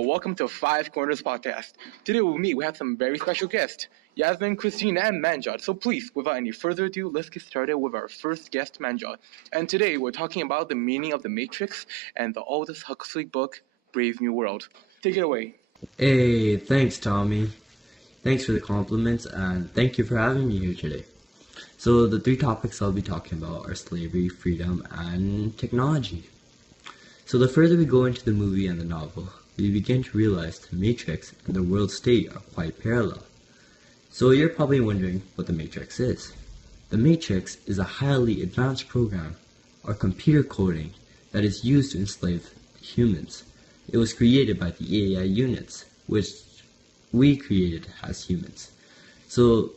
welcome to Five Corners Podcast. Today with me, we have some very special guests, Yasmin, Christine, and Manjot. So please, without any further ado, let's get started with our first guest, Manjot. And today, we're talking about the meaning of the Matrix and the Aldous Huxley book, Brave New World. Take it away. Hey, thanks, Tommy. Thanks for the compliments, and thank you for having me here today. So the three topics I'll be talking about are slavery, freedom, and technology. So the further we go into the movie and the novel, we begin to realize the Matrix and the world state are quite parallel. So you're probably wondering what the Matrix is. The Matrix is a highly advanced program or computer coding that is used to enslave humans. It was created by the AI units, which we created as humans. So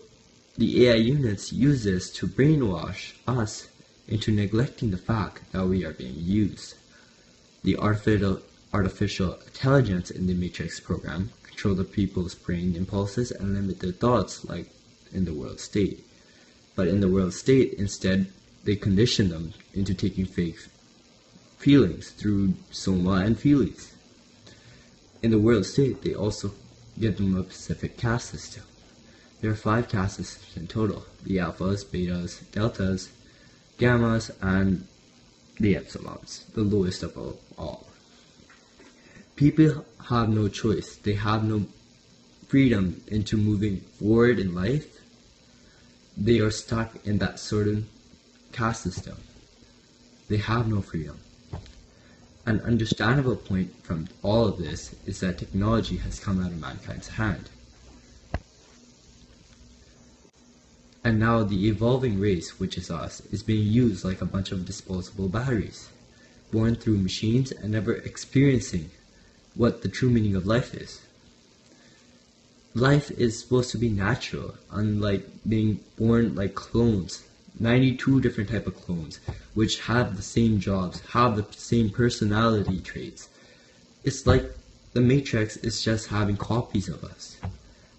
the AI units use this to brainwash us into neglecting the fact that we are being used. The artificial intelligence in the Matrix program control the people's brain impulses and limit their thoughts like in the world state. But in the world state, instead, they condition them into taking fake feelings through soma and feelings. In the world state, they also give them a specific caste system. There are 5 caste systems in total: the alphas, betas, deltas, gammas, and the epsilons, the lowest of all. People have no choice. They have no freedom into moving forward in life. They are stuck in that certain caste system. They have no freedom. An understandable point from all of this is that technology has come out of mankind's hand. And now the evolving race, which is us, is being used like a bunch of disposable batteries, born through machines and never experiencing what the true meaning of life is. Life is supposed to be natural, unlike being born like clones. 92 different type of clones, which have the same jobs, have the same personality traits. It's like the Matrix is just having copies of us.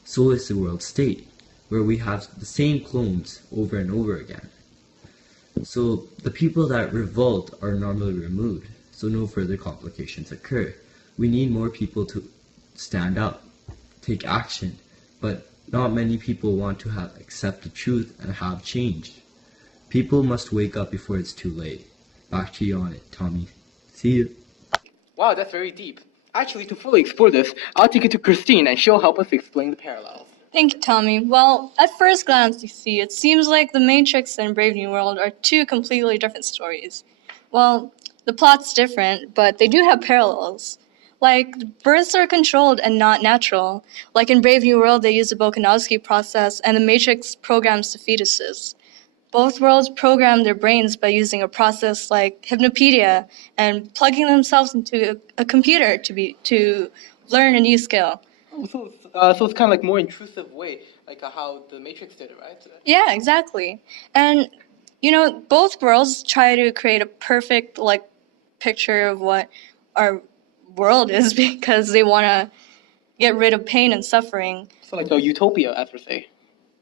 So is the world state, where we have the same clones over and over again. So the people that revolt are normally removed, so no further complications occur. We need more people to stand up, take action, but not many people want to accept the truth and have change. People must wake up before it's too late. Back to you on it, Tommy. See you. Wow, that's very deep. Actually, to fully explore this, I'll take it to Christine and she'll help us explain the parallels. Thank you, Tommy. Well, at first glance, you see, it seems like The Matrix and Brave New World are two completely different stories. Well, the plot's different, but they do have parallels. Like, births are controlled and not natural. Like in Brave New World, they use the Volkanovsky process, and The Matrix programs the fetuses. Both worlds program their brains by using a process like hypnopedia and plugging themselves into a computer to learn a new skill. So it's kind of like more intrusive way, like how the Matrix did it, right? Yeah, exactly. And, both worlds try to create a perfect, picture of what our world is because they want to get rid of pain and suffering. So like a utopia, as per se.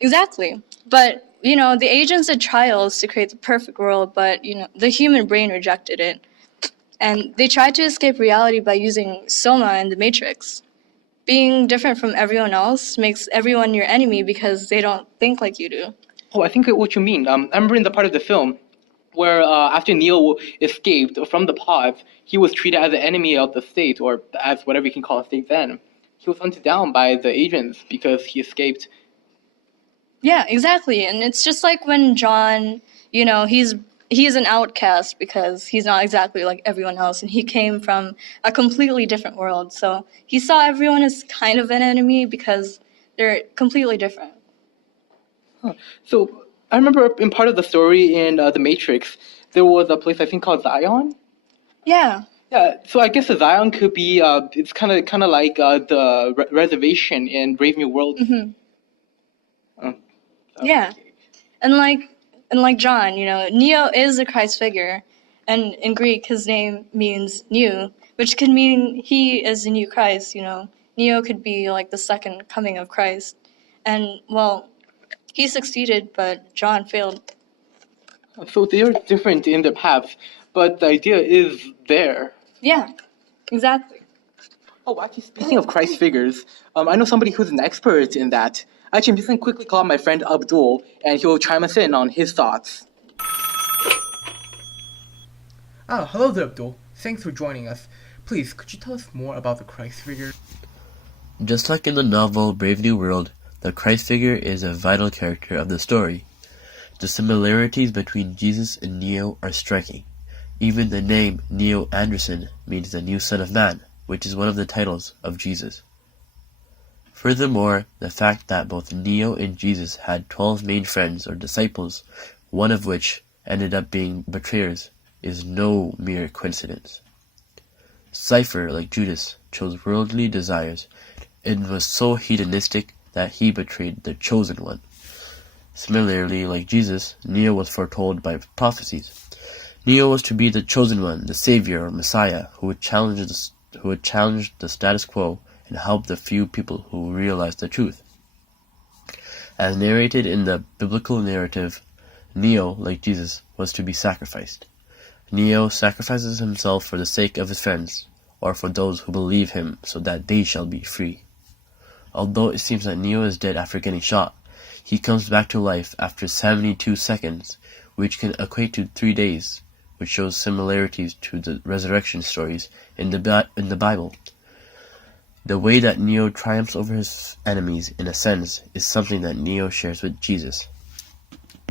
Exactly. But, the agents did trials to create the perfect world, but, the human brain rejected it. And they tried to escape reality by using Soma and the Matrix. Being different from everyone else makes everyone your enemy because they don't think like you do. Oh, I think what you mean. I remember in the part of the film where after Neo escaped from the pods, he was treated as an enemy of the state, or as whatever you can call a state then. He was hunted down by the agents because he escaped. Yeah, exactly. And it's just like when John, he's an outcast because he's not exactly like everyone else, and he came from a completely different world. So he saw everyone as kind of an enemy because they're completely different. Huh. So I remember in part of the story in The Matrix, there was a place I think called Zion. Yeah. Yeah, so I guess the Zion could be it's kind of like the reservation in Brave New World. Mm-hmm. Okay. Yeah. And like John, Neo is a Christ figure, and in Greek his name means new, which could mean he is the new Christ. Neo could be like the second coming of Christ, and well, he succeeded, but John failed. So they're different in their paths, but the idea is there. Yeah, exactly. Oh, actually, speaking of Christ figures, I know somebody who's an expert in that. Actually, I'm just going to quickly call my friend Abdul, and he'll chime us in on his thoughts. Hello there, Abdul. Thanks for joining us. Please, could you tell us more about the Christ figure? Just like in the novel Brave New World, the Christ figure is a vital character of the story. The similarities between Jesus and Neo are striking. Even the name Neo Anderson means the new Son of Man, which is one of the titles of Jesus. Furthermore, the fact that both Neo and Jesus had 12 main friends or disciples, one of which ended up being betrayers, is no mere coincidence. Cypher, like Judas, chose worldly desires and was so hedonistic that he betrayed the chosen one. Similarly, like Jesus, Neo was foretold by prophecies. Neo was to be the chosen one, the savior or messiah, who would challenge the status quo and help the few people who realized the truth. As narrated in the biblical narrative, Neo, like Jesus, was to be sacrificed. Neo sacrifices himself for the sake of his friends, or for those who believe him, so that they shall be free. Although it seems that Neo is dead after getting shot, he comes back to life after 72 seconds, which can equate to 3 days, which shows similarities to the resurrection stories in the Bible. The way that Neo triumphs over his enemies, in a sense, is something that Neo shares with Jesus.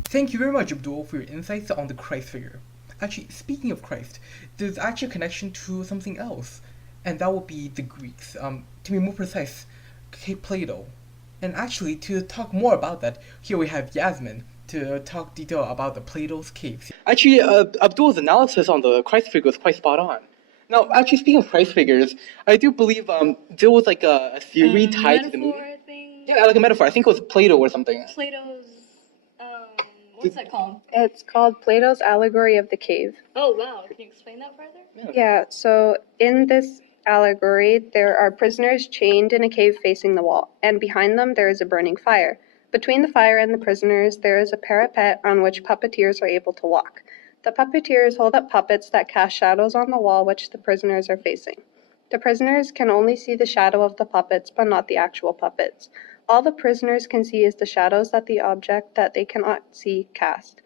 Thank you very much, Abdul, for your insights on the Christ figure. Actually, speaking of Christ, there's actually a connection to something else, and that would be the Greeks. To be more precise, Plato. And actually, to talk more about that, here we have Yasmin to talk detail about the Plato's caves. Actually, Abdul's analysis on the Christ figure was quite spot on. Now, actually, speaking of Christ figures, I do believe there was like a theory tied to the movie. I think. Yeah, like a metaphor. I think it was Plato or something. Plato's. What's that called? It's called Plato's Allegory of the Cave. Oh wow! Can you explain that further? Yeah, so in this allegory, there are prisoners chained in a cave facing the wall, and behind them there is a burning fire. Between the fire and the prisoners, there is a parapet on which puppeteers are able to walk. The puppeteers hold up puppets that cast shadows on the wall which the prisoners are facing. The prisoners can only see the shadow of the puppets, but not the actual puppets. All the prisoners can see is the shadows that the object that they cannot see cast.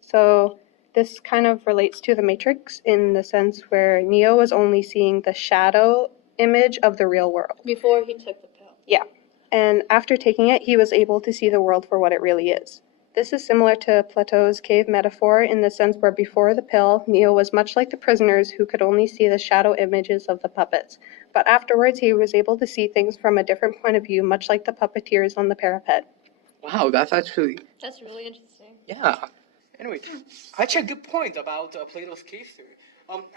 So this kind of relates to the Matrix in the sense where Neo was only seeing the shadow image of the real world. Before he took the pill. Yeah. And after taking it, he was able to see the world for what it really is. This is similar to Plato's cave metaphor in the sense where before the pill, Neo was much like the prisoners who could only see the shadow images of the puppets. But afterwards, he was able to see things from a different point of view, much like the puppeteers on the parapet. Wow, that's actually... That's really interesting. Yeah. Anyway, actually a good point about Plato's cave theory.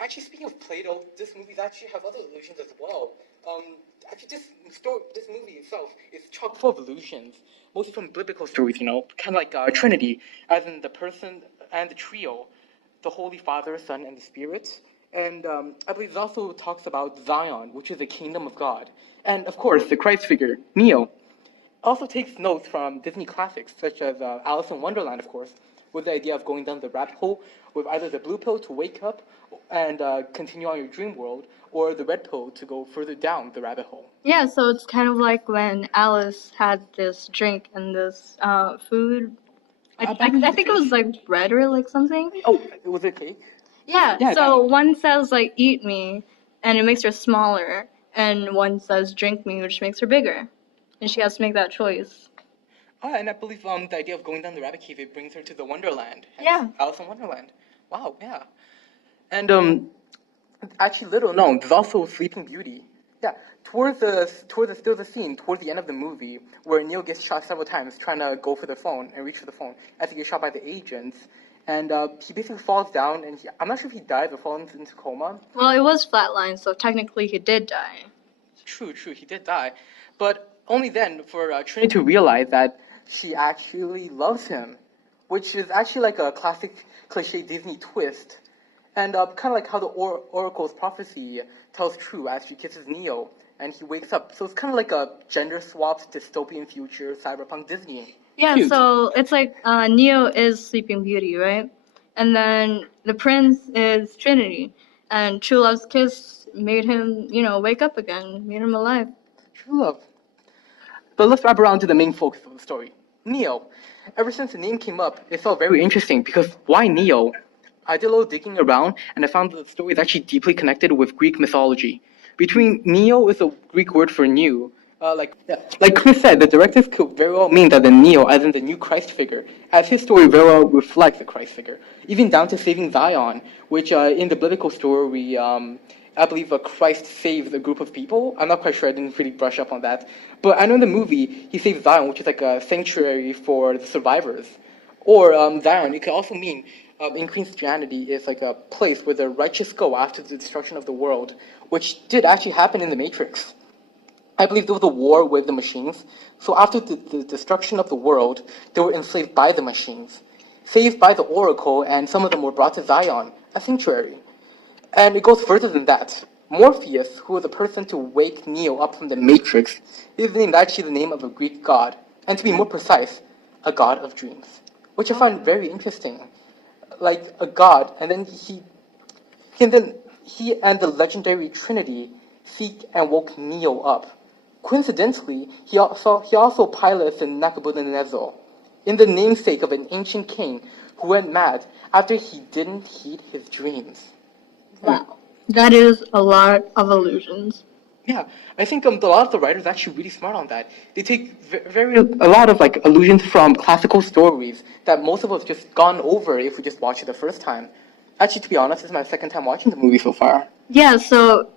Actually, speaking of Plato, this movie actually has other illusions as well. Actually, this movie itself is chock full of illusions, mostly from biblical stories, kind of like Trinity, as in the person and the trio, the Holy Father, Son, and the Spirit. And I believe it also talks about Zion, which is the kingdom of God. And of course, the Christ figure, Neo, also takes notes from Disney classics, such as Alice in Wonderland, of course, with the idea of going down the rabbit hole with either the blue pill to wake up and continue on your dream world, or the red pill to go further down the rabbit hole. Yeah, so it's kind of like when Alice had this drink and this food. I think it was like bread or like something. Oh, was it cake? Yeah, Yeah, so that- one says like eat me, and it makes her smaller, and one says drink me, which makes her bigger, and she has to make that choice. And I believe the idea of going down the rabbit cave, it brings her to the Wonderland. Yeah. Alice in Wonderland. Wow, yeah. And actually, little known, there's also Sleeping Beauty. Yeah, towards the scene towards the end of the movie where Neo gets shot several times trying to go for the phone and reach for the phone as he gets shot by the agents, and he basically falls down, and I'm not sure if he dies or falls into coma. Well, it was flatline, so technically he did die. True, he did die, but only then for Trinity to realize that she actually loves him, which is actually like a classic cliche Disney twist, and kind of like how the Oracle's prophecy tells true as she kisses Neo and he wakes up. So it's kind of like a gender swapped dystopian future cyberpunk Disney. Yeah, Cute. so it's like Neo is Sleeping Beauty, right? And then the prince is Trinity, and True Love's Kiss made him, wake up again, made him alive. True love. But let's wrap around to the main focus of the story. Neo. Ever since the name came up, it felt very interesting because why Neo? I did a little digging around and I found that the story is actually deeply connected with Greek mythology. Between Neo is a Greek word for new. Like Chris said, the directors could very well mean that the Neo, as in the new Christ figure, as his story very well reflects the Christ figure, even down to saving Zion, which in the biblical story, I believe Christ saves a group of people. I'm not quite sure, I didn't really brush up on that. But I know in the movie, he saves Zion, which is like a sanctuary for the survivors. Or Zion, it could also mean, in Christianity, is like a place where the righteous go after the destruction of the world, which did actually happen in the Matrix. I believe there was a war with the machines. So after the destruction of the world, they were enslaved by the machines, saved by the Oracle, and some of them were brought to Zion, a sanctuary. And it goes further than that. Morpheus, who was the person to wake Neo up from the Matrix, is named actually the name of a Greek god. And to be more precise, a god of dreams. Which I find very interesting. Like a god, and then he and the legendary Trinity seek and woke Neo up. Coincidentally, he also pilots in Nebuchadnezzar, in the namesake of an ancient king who went mad after he didn't heed his dreams. Wow. That is a lot of illusions. Yeah, I think a lot of the writers are actually really smart on that. They take a lot of like allusions from classical stories that most of us just gone over if we just watch it the first time. Actually, to be honest, this is my second time watching the movie so far. Yeah, so,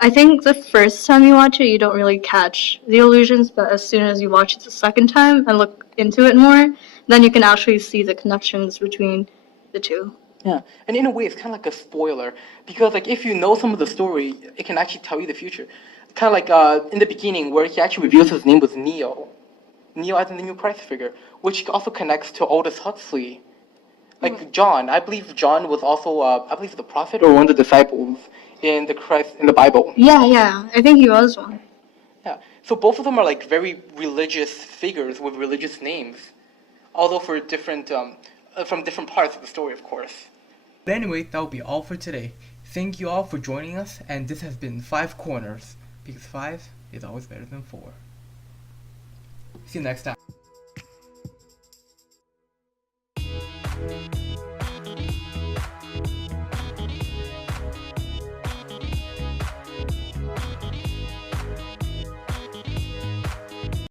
I think the first time you watch it, you don't really catch the illusions, but as soon as you watch it the second time and look into it more, then you can actually see the connections between the two. Yeah, and in a way, it's kind of like a spoiler because, like, if you know some of the story, it can actually tell you the future. Kind of like in the beginning, where he actually reveals his name was Neo, Neo as in the new Christ figure, which also connects to Aldous Huxley. Like John, I believe John was also, I believe, the prophet or one of the disciples in the Bible. Yeah, I think he was one. Yeah, so both of them are like very religious figures with religious names, although for different, from different parts of the story, of course. But anyway, that will be all for today. Thank you all for joining us, and this has been 5 Corners, because 5 is always better than 4. See you next time.